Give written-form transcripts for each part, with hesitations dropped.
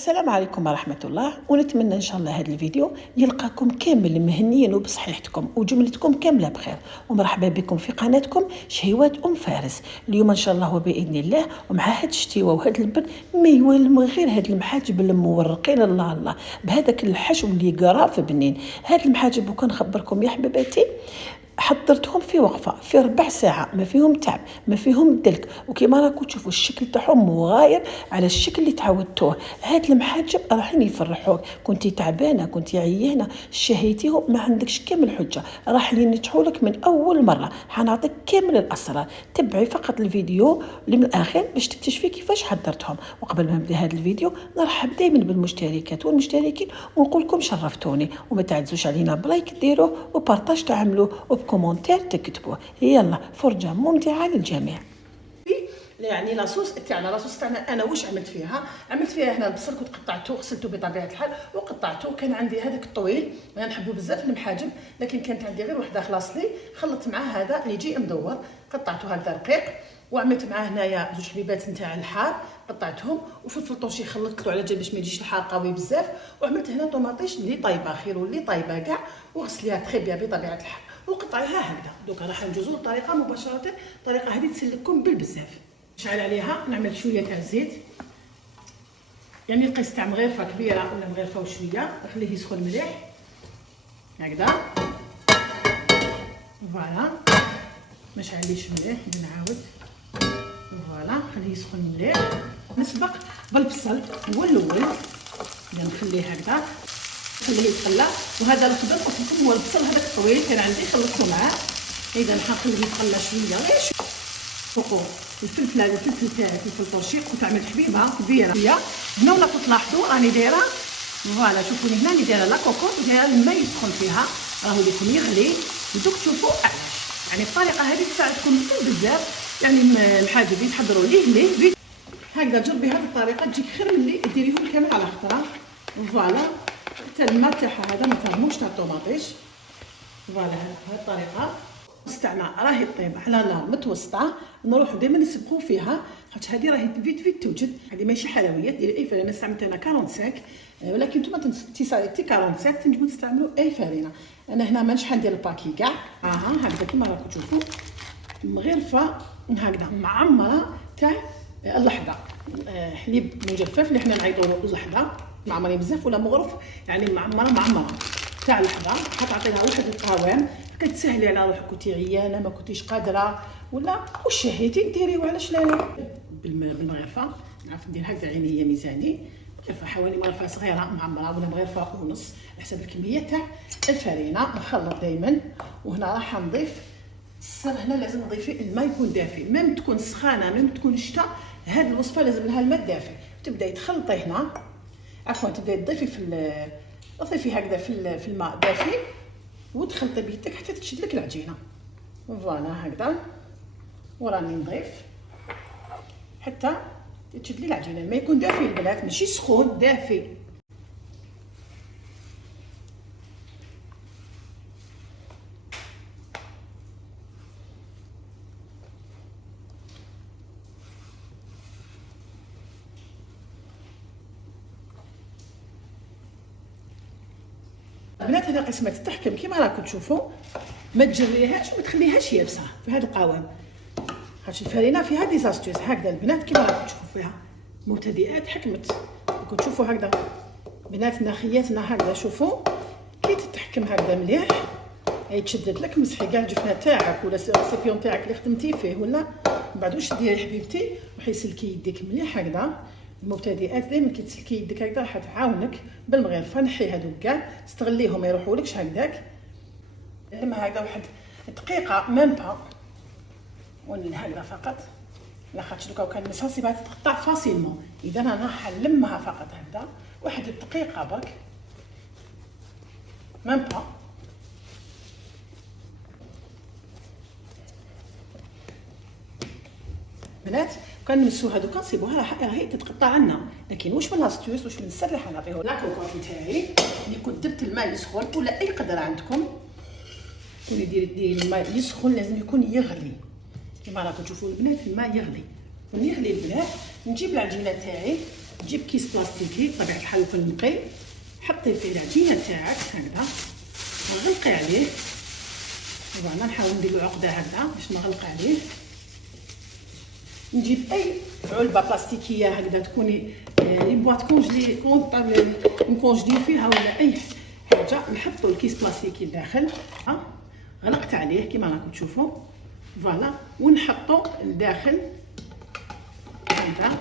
السلام عليكم ورحمة الله، ونتمنى إن شاء الله هذا الفيديو يلقاكم كامل مهنيين وبصحيحتكم وجملتكم كاملة بخير. ومرحبا بكم في قناتكم شهيوات فارس. اليوم إن شاء الله وبإذن الله ومع هاد الشتيوة وهاد البرد ما يوالم غير هاد المحاجب المورقين الله بهذاك الحشو اللي قراف بنين. هاد المحاجب وكان نخبركم يا حبيباتي حضرتهم في وقفه في 4 ساعات، ما فيهم تعب ما فيهم دلك، وكما راكم تشوفوا الشكل تاعهم مغاير على الشكل اللي تعودتوه. هاد المحاجب راحين يفرحوك، كنتي تعبانه كنتي عيانه شهيتيهم ما عندكش كامل حجه، راح ينجحوا لك من اول مره. حنعطيك كامل الاسرار، تبعي فقط الفيديو للاخر باش تكتشفي كيفاش حضرتهم. وقبل ما نبدا هذا الفيديو نرحب دائما بالمشتركات والمشتركين ونقول لكم شرفتوني، وما تعزوش علينا بلايك ديروه وبارطاج تعملوه كومنتير تكتبوه. يلا فرجه ممتعه للجميع. يعني لاصوص تاعنا انا واش عملت فيها هنا البصل كنت قطعته غسلته بطبيعه الحال وقطعته. كان عندي هذاك الطويل انا نحبه بزاف المحاجب، لكن كانت عندي غير وحده خلاص لي خلطت معاه هذا اللي يجي مدور، قطعته هكذا رقيق، وعملت معاه هنايا زوج حبيبات نتاع الحار قطعتهم، وفلفل طوشي خلطته على جال باش ما يجيش الحار قوي بزاف، وعملت هنا طوماطيش اللي طايبه خير واللي طايبه كاع وغسليها تري بيان بطبيعه الحال وقطعيها هكذا. دوكا راح ندوزو للطريقه مباشره. الطريقه هذه تسلككم بالبزاف. نشعل عليها نعمل شويه تاع الزيت، يعني القيس تاع مغرفه كبيره ولا مغرفه وشويه، نخليه يسخن مليح هكذا فوالا. ما شعليش مليح نعاود فوالا، خليه يسخن مليح. نسبق بالبصل هو الاول اللي نخليه هكذا نخليه يتقلى. وهذا الخضر قلت لكم هو البصل هذاك الطويل كان عندي خلطته معاه، اذا نخليه يتقلى شويه غير فوقو. الفلفل هذا الفلفل تاعي فلفل طرشيق كنت عملت حبيبه كبيره هي هنا، ولا كنت لاحظوا راني دايره فوالا. شوفوني هنا راني دايره لا كوكوط ودايره الماء يسخن فيها راهو يكون يغلي، ودوك تشوفوا علاش. يعني الطريقه هذه تساعدكم بزاف، يعني الحاجب يتحضروا ليه هكذا. جربي هذه الطريقه تجيك خير من اللي ديريهم كامل على خطره فوالا. حتى الماء تاعها هذا ما تهموش تاع الطوماطيش فوالا. هذه الطريقه تاعنا راهي طيب على نار متوسطه، نروحوا دائما نسبقوا فيها خاطر هذه راهي فيت توجد. هذه ماشي حلويات ديري اي فرينه، استعملت انا 45 ولكن نتوما تيساليتي 47 تنجموا تستعملوا اي فرينه. انا هنا مانيش حندير الباكي كاع هكذا كيما راكم تشوفوا مغرفه هكذا معمره تاع اللحظه، حليب مجفف اللي حنا نعيطوا له اللحظه، معمرين بزاف ولا مغرف يعني معمره تاع اللحظه. حتعطيها واحد القوام كتسهلي على روحك، كنتي عيانه ما كنتيش قادره ولا واش شهيتي ديريو علاش لا بالمغرفه. نعرف ندير هكذا يعني هي ميزاني مغرفه حوالي مغرفه صغيره معمره ولا مغرفه ونص على حسب الكميه تاع الفرينه. نخلط دائما. وهنا راح نضيف السر، هنا لازم تضيفي الماء يكون دافي، ميم تكون سخانه ميم تكون شتاء، هذه الوصفه لازم لها الماء دافي. تبداي تخلطي هنا عفوا تبداي تضيفي تضيفي هكذا في الماء دافي وتخلطي بيدك حتى تشد لك العجينه فوالا هكذا. وراني نضيف حتى تشد لي العجينه. الماء يكون دافي البنات ماشي سخون، دافي. البنات هذه قسمه التحكم كيما راكم تشوفوا، ما تجريهاش وما تخليهاش يابسه في هذا القوام خاطر الفرينه فيها ديزاستوز هكذا. البنات كيما راكم تشوفوا فيها مبتدئات حكمت. راكم تشوفوا هكذا بناتنا خياتنا هكذا، شوفوا كي تتحكم هكذا مليح هي تشدد لك. مسحي كاع الجفنه تاعك ولا السيبيون تاعك اللي خدمتي فيه ولا من بعد واش ديري حبيبتي، روحي سلكي يديك مليح هكذا. المبتدئات دائما كي تسلكي يدك هكذا راح تعاونك بالمغرفه. نحي هذوك كاع استغليهم ما يروحولكش هكذاك. لما هكذا واحد دقيقه ميم با هكذا فقط، لاخاطش دوكا كان المصاصي باه تتقطع فاسيلمون، اذا انا حنلمها فقط هكذا واحد الدقيقه برك ميم با. بنات كان نمسوها دوكا نصيبوها راهي تتقطع عنا، لكن واش من لاستيوس واش من السر اللي حنعطيه لا كوكوط نتاعي اللي كنت درت الماء يسخن ولا اي قدر عندكم كوني ديري الماء يسخن لازم يكون يغلي كما راكم تشوفوا البنات. الماء يغلي ونغلي البنات، نجيب العجينه تاعي تجيب كيس بلاستيكي بطبيعه الحال في النقي، حطي فيه العجينه تاعك هكذا، غلقي عليه. طبعا نحاول نديرو عقده هكذا باش نغلق عليه. نجيب اي علبه بلاستيكيه هكذا تكوني بواط كونجلي نكونجليو فيها ولا اي حاجه، نحطوا الكيس بلاستيكي لداخل، غلقت عليه كيما راكم تشوفوا فوالا، ونحطوا لداخل هكذا،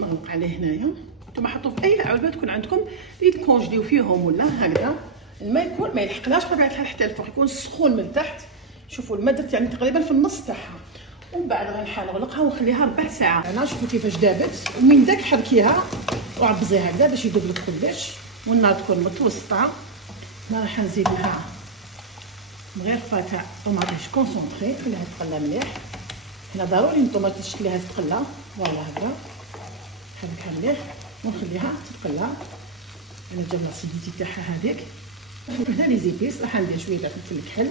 نغلق عليه هنايا. نتوما حطوا في اي علبه تكون عندكم اللي تكونجليو فيهم ولا هكذا. الماء يكون ما يلحقناش بطبيعه الحال حتى الفوق، يكون سخون من تحت. شوفوا الماء درت يعني تقريبا في النص تاعها، ومن بعد غنحاول نغلقها ونخليها ربع ساعه. انا شوفوا كيفاش دابت، ومن داك حركيها وعبزيها هكذا باش يذوب لك كلش، والنار تكون متوسطه. ما راح نزيد لها مغرفه تاع طوماطيش كونسونطري، خليها تقلى مليح. هنا ضروري الطوماطيش تخليها تقلى فوالا هكذا، نحركها مليح ونخليها تتقلى. انا جاب الاسيديتي تاعها هذيك. هنا لي زيبيس راح ندير شويه تاع فلفل الكحل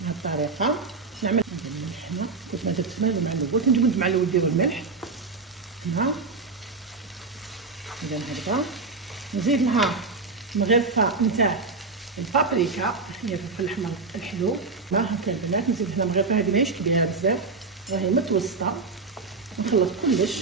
بهذه الطريقه. نعمل الملح هنا، كنت ما درت مع الاول، كنت مع الاول ديروا الملح هنا. اذا هكذا نزيد لها مغرفه نتاع البابريكا، هي الفلفل الاحمر الحلو. ما هكا البنات نزيد هنا مغرفه، هذه ماهيش كبيره بزاف، راهي متوسطه. نخلط كلش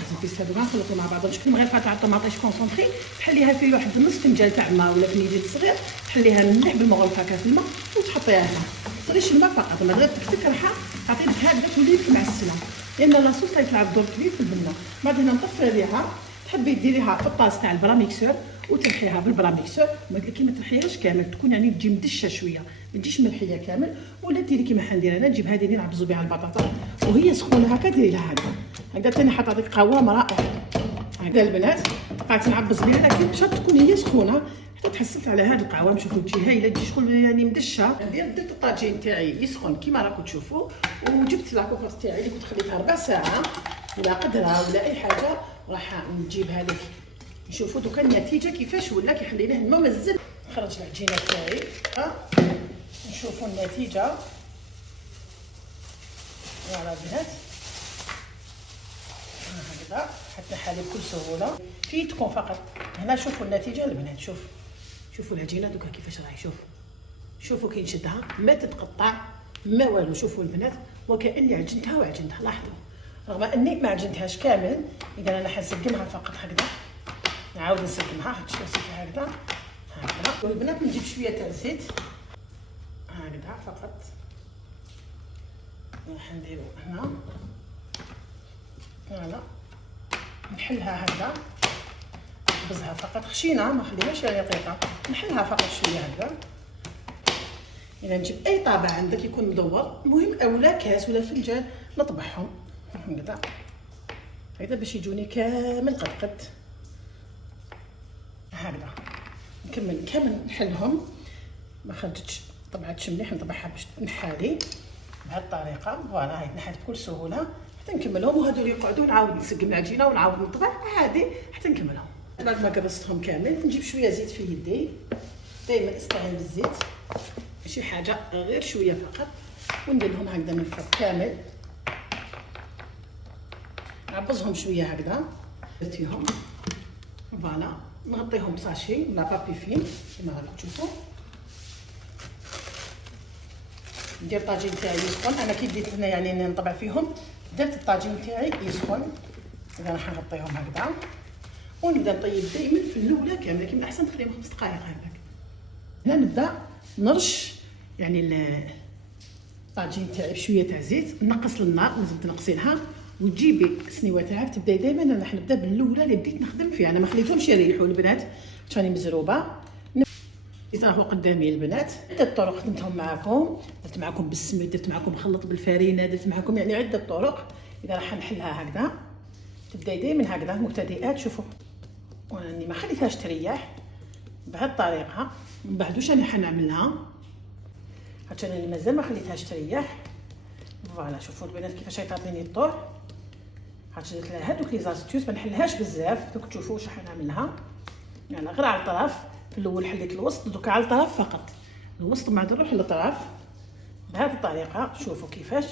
الزيبيس هذو نخلطو مع بعض. شكون مغرفه تاع الطوماطيش كونسونطري، تحليها في واحد نص فنجان تاع الماء ولا فنجان صغير، تحليها مليح بالمغرفه هكا في الماء وتحطيها هنا. تريش الماء فقط، من غير تكتك راح تعطي لك هكذا تولي لك معسله، لان لاصوص يتلعب دور كبير في البنه. بعد هنا نطفي عليها، تحبي ديريها في الطاس تاع البراميكسور وترحيها بالبراميكسور. ما قلت لك ما ترحيهاش كامل، تكون يعني تجي مدشه شويه، ما تجيش ملحيه كامل. ولا ديري كيما حندير انا، نجيب هذه اللي نعبزوا بها البطاطا وهي سخونه هكا، ديري لها هكذا ثاني حاطه هذيك قوام رائع هكذا البنات. قعدت نعبز بها لكن بشرط تكون هي سخونه حتى تحصلت على هذا القوام. شوفوا تجي هايله، تجي شغل يعني مدشه. درت الطاجين تاعي يسخن كيما راكم تشوفوا، وجبت لاكوفاس تاعي اللي كنت خليتها ربع ساعه ولا قدره ولا اي حاجه. راح نجيب هذيك، نشوفوا دوكا النتيجه كيفاش ولا كي خليناه الماء مزل. نخرج العجينه تاعي، نشوفوا النتيجه. فوالا البنات هكذا، حتى حالي بكل سهوله في يدكم فقط. هنا شوفوا النتيجه البنات، شوفوا العجينه دوكا كيفاش راهي. شوفوا كي نشدها ما تتقطع ما والو. شوفوا البنات وكاني عجنتها وعجنتها، لاحظوا رغم اني ما عجنتهاش كامل. اذا انا حنسقمها فقط هكذا، نعاود نسقمها هكذا. والبنات نجيب شويه تاع زيت هكذا فقط، راح نديرو هنا فوالا. نحلها هكذا، نخبزها فقط خشينه، ما خليهاش رقيقه، نحلها فقط شويه هكذا. اذا نجيب اي طابع عندك يكون مدور، مهم اولا كاس ولا فنجان نطبعهم هكذا باش يجوني كامل قد هكذا. نكمل كامل نحلهم، ما خرجتش طبعتش مليح، نطبعها باش تنحالي بهذه الطريقه. فوالا هاي تنحات بكل سهوله حتى نكملهم. وهذول يقعدوا نعاود نسقم العجينه ونعاود نطبع عادي حتى نكملهم. بعد ما قرصتهم كامل نجيب شويه زيت في يدي، دائما استعين بالزيت، شي حاجه غير شويه فقط، وندير لهم هكذا من الفوق كامل. نعبزهم شويه هكذا درتيهم فوالا. نغطيهم بساشي ولا بابي فين كما راكم تشوفوا. ندير الطاجين تاعي يسخن. انا كي بديت هنا يعني نطبع فيهم درت الطاجين تاعي يسخن. اذا راح نغطيهم هكذا ونبدا نطيب دائما في الاولى كامله، كيما احسن تخليهم 5 دقائق هكذاك. هنا نبدا نرش يعني الطاجين تاعي بشويه تاع زيت، نقص النار، لازم تنقصينها وتجيبي السنيوه تاعك تبداي دائما. انا حنبدا بالاولى اللي بديت نخدم فيها، انا ما خليتهمش يريحوا البنات، راني مزروبه. راهو قدامي البنات عده طرق خدمتهم معكم، درت معكم بالسميد، درت معكم مخلط بالفرينه، درت معكم يعني عده طرق. اذا راح نحلها هكذا تبداي دائما هكذا مبتدئات. شوفوا راني ما خليتهاش تريح بهذه الطريقه، من بعد واش انا حنعملها حتى انا مازال ما خليتهاش تريح. فوالا شوفوا البنات كيفاش تعطيني الطول. حاجه درت لها هذوك لي زاستيوس، ما نحلهاش بزاف. دوك تشوفوا واش حنعملها يعني غير على الطرف. في الاول حليت الوسط، دوك على الطرف فقط، الوسط ما نروح للطرف بهذه الطريقه. شوفوا كيفاش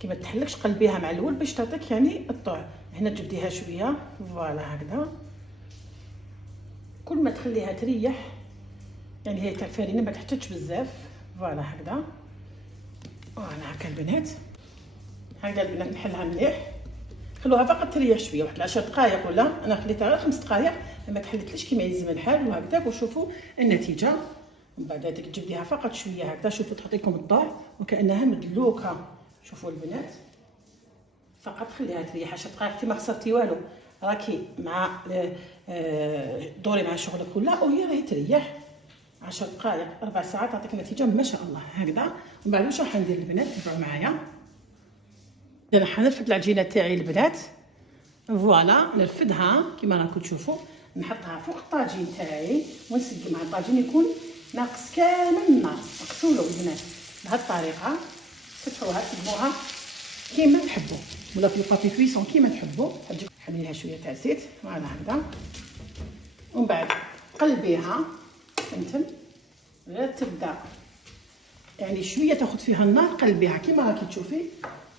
كي ما تحلكش قلبيها مع الاول باش تعطيك يعني الطول. هنا تجبديها شويه فوالا هكذا. كل ما تخليها تريح يعني هي تاع الفرينه ما تحتاجش بزاف فوالا هكذا. فوالا هكا البنات، هكذا البنات نحلها مليح، خلوها فقط تريح شويه واحد 10 دقائق ولا انا خليتها غير 5 دقائق ما تحلتليش كيما يلزم الحال. وهكذا وشوفوا النتيجه. من بعد هذيك تجبديها فقط شويه هكذا، شوفوا تعطيكم الضوء وكانها مدلوكه. شوفوا البنات فقط خليها تريح 10 دقائق، انت ما خسرتي والو، راكي مع دوري مع شغلك كله وهي راهي تريح 10 دقائق 4 ساعات تعطيك نتيجه ما شاء الله هكذا. ومن بعد واش راح ندير البنات؟ تبعوا معايا. انا حنرفد العجينه تاعي البنات فوالا، نرفدها كيما راكم تشوفوا، نحطها فوق الطاجين تاعي ونسقي مع الطاجين يكون ناقص كامل النار. مقسولو البنات بهذه الطريقه، تفتحوها تسموها كيما تحبوا ولا في البابي كويسون كيما تحبوا. حطي لها شويه تاع زيت فوالا هكذا. ومن بعد قلبيها فهمتم، غير تبدا يعني شويه تاخذ فيها النار، قلبيها كيما راكي تشوفي.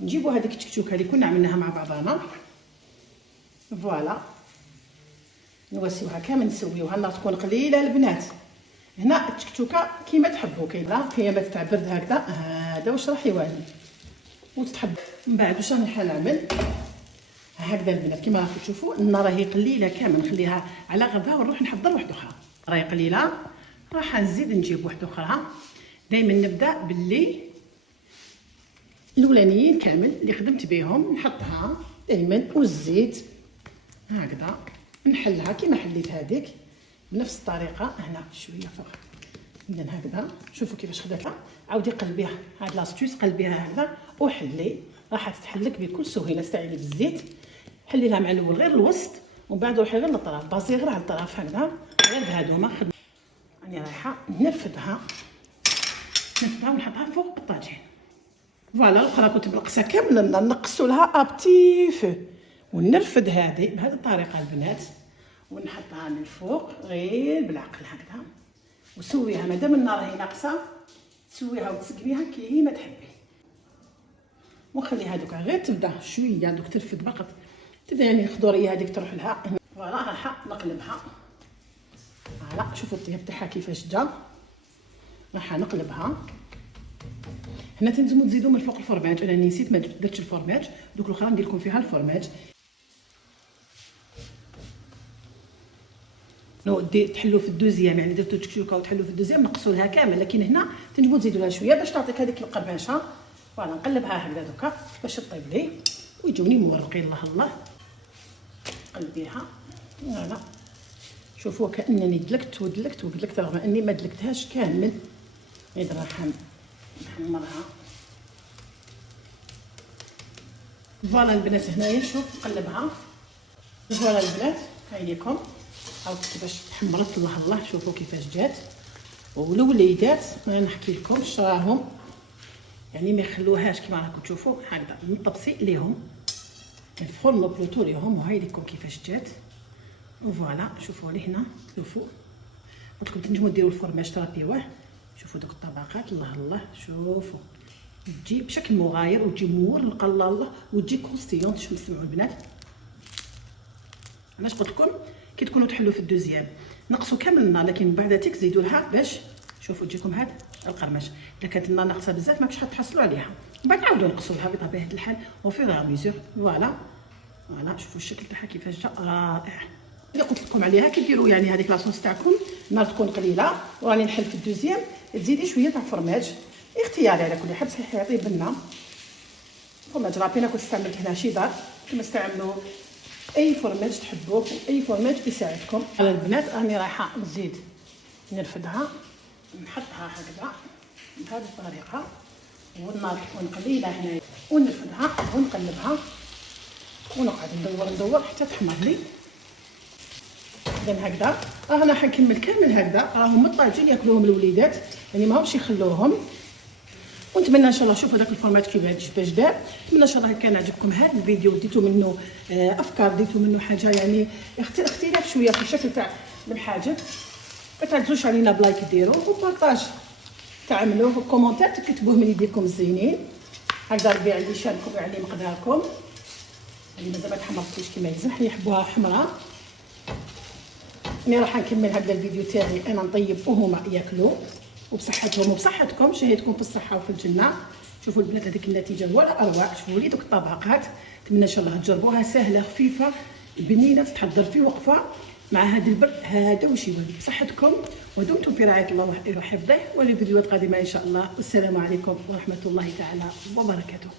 نجيبوا هذيك التكتوكه اللي كنا عملناها مع بعضنا فوالا، نوسيوها كامل، نسويوها النار تكون قليله البنات. هنا التكتوكه كيما تحبوا، كاينه فيها ما تاع برد هكذا، هذا واش راح يوالي وتتحب. من بعد واش راني نعمل هكذا البنات كيما راكم تشوفوا، النار راهي قليله كامل، نخليها على غبها ونروح نحضر واحده اخرى. راهي قليله راح نزيد نجيب واحده اخرى. دائما نبدا باللي الاولانيين كامل اللي خدمت بهم نحطها دائما، والزيت هكذا نحلها كيما حليت هذيك بنفس الطريقه. هنا شويه فوق اذا هكذا شوفوا كيفاش خدتها. عاودي قلبيها، هاد لاستيوس قلبيها هكذا وحلي، راح تتحلك بكل سهوله. استعيني بالزيت، حلي لها مع الاول غير الوسط ومن بعد روحي غير للطرف، بازي غير على الطرف هكذا غير بهادوما. راني رايحه نرفدها ونحطها فوق الطاجين فوالا. الاخرى كنت بنقصها كامل نقصوا لها ابتي فو، ونرفد هذه بهذه الطريقه البنات ونحطها من فوق غير بالعقل هكذا. وسويها مادام النار هي ناقصه، تسويها وتسقيها كيما تحبي. وخلي هذوك غير تبدا شويه دوك ترفد فقط، تبدا يعني الخضوريه هذيك تروح لها فوالا. راح نقلبها فوالا، شوفوا الطياب تاعها كيفاش جا. راح نقلبها. هنا تنجموا تزيدوا من فوق الفرماج، انا نسيت ما درتش الفرماج، دوك الاخرى ندير لكم فيها الفرماج. تحلوا في الدوزيام، يعني درتوا تكشوكه وتحلوا في الدوزيام نقصوا لها كامل، لكن هنا تنجموا تزيدوا لها شويه باش تعطيك هذيك القرمشه فوالا. نقلبها هكذا دوكا باش تطيب لي ويجوني مورقين. الله الله قلبيها فوالا. شوفوا كانني دلكت رغم اني ما دلكتهاش كامل، غير راح نحمرها فوالا البنات. هنايا شوف نقلبها فوالا البنات، هاي ليكم عاودت كيفاش تحمرت. الله الله شوفوا كيفاش جات. والوليدات انا نحكي لكم شراهم يعني ما يخلوهاش كيما راكم تشوفوا هكذا، نطبسي ليهم الفرن بلوتو ليهم. وهاي ليكم كيفاش جات فوالا. شوفوا لي هنا، شوفوا قلت لكم تنجموا ديروا الفرماج ترابيوه. شوفوا دوك الطبقات الله الله، شوفوا تجي بشكل مغاير وتجي مورقه الله الله وتجي كونستيونت. شوفوا تسمعوا البنات، علاش قلت لكم كي تكونوا تحلوا في الدوزيام نقصوا كامل النار، لكن من بعد تيك زيدوا لها باش شوفوا تجيكم هاد القرمش. اذا كانت النار ناقصه بزاف ما باش تحصلوا عليها، من بعد عاودوا نقصوا لها بطبيعه الحال وفي غير ميزور فوالا. فوالا شوفوا الشكل تاعها كيفاش جا رائع. اللي قلت لكم عليها كي ديروا يعني هذيك لاصوص تاعكم النار تكون قليله وراني نحل في الدوزيام، تزيدي شويه تاع فرماج اختياري على كل حال، صحيح يعطي بنه. فرماج رابي انا كنت استعملت هنا شيدار، كما استعملوا اي فرماج تحبوه واي فرماج يساعدكم. على البنات راني رايحه نزيد نرفدها، نحطها هكذا بهذه الطريقه والنار تكون قليله هنا، ونرفدها ونقلبها ونقعد ندور حتى تحمر لي. اذا هكذا انا حنكمل كامل هكذا، راهم الطاجين ياكلوهم الوليدات يعني ماهمش يخلوهم. ونتمنى ان شاء الله شوفوا هذاك الفورمات كيفاش دار. نتمنى ان شاء الله كان عجبكم هذا الفيديو، ديتوا منه افكار، ديتوا منه حاجه يعني اختلاف شويه في الشكل تاع الحاجه. ما تعزوش علينا بلايك ديروه وبارطاج تعملوه وكومونتات تكتبوه من يديكم الزينين هكذا. ربي يعلي شانكم ويعلي مقداركم. يعني مازال ما تحمرتيش كما يلزم، حنا يحبوها حمراء. مي راح نكمل هذا الفيديو تاعي انا نطيب وهما ياكلوا وبصحتهم وبصحتكم، شهيتكم في الصحه وفي الجنه. شوفوا البنات هذيك النتيجه ولا اروع. شوفوا لي دوك الطبقات، نتمنى ان شاء الله تجربوها، سهله خفيفه بنينه، تتحضر في وقفه مع هذا البرد هذا وش يولي بصحتكم. ودمتم في رعايه الله وحفظه، ولفيديوهات قادمه ان شاء الله. والسلام عليكم ورحمه الله تعالى وبركاته.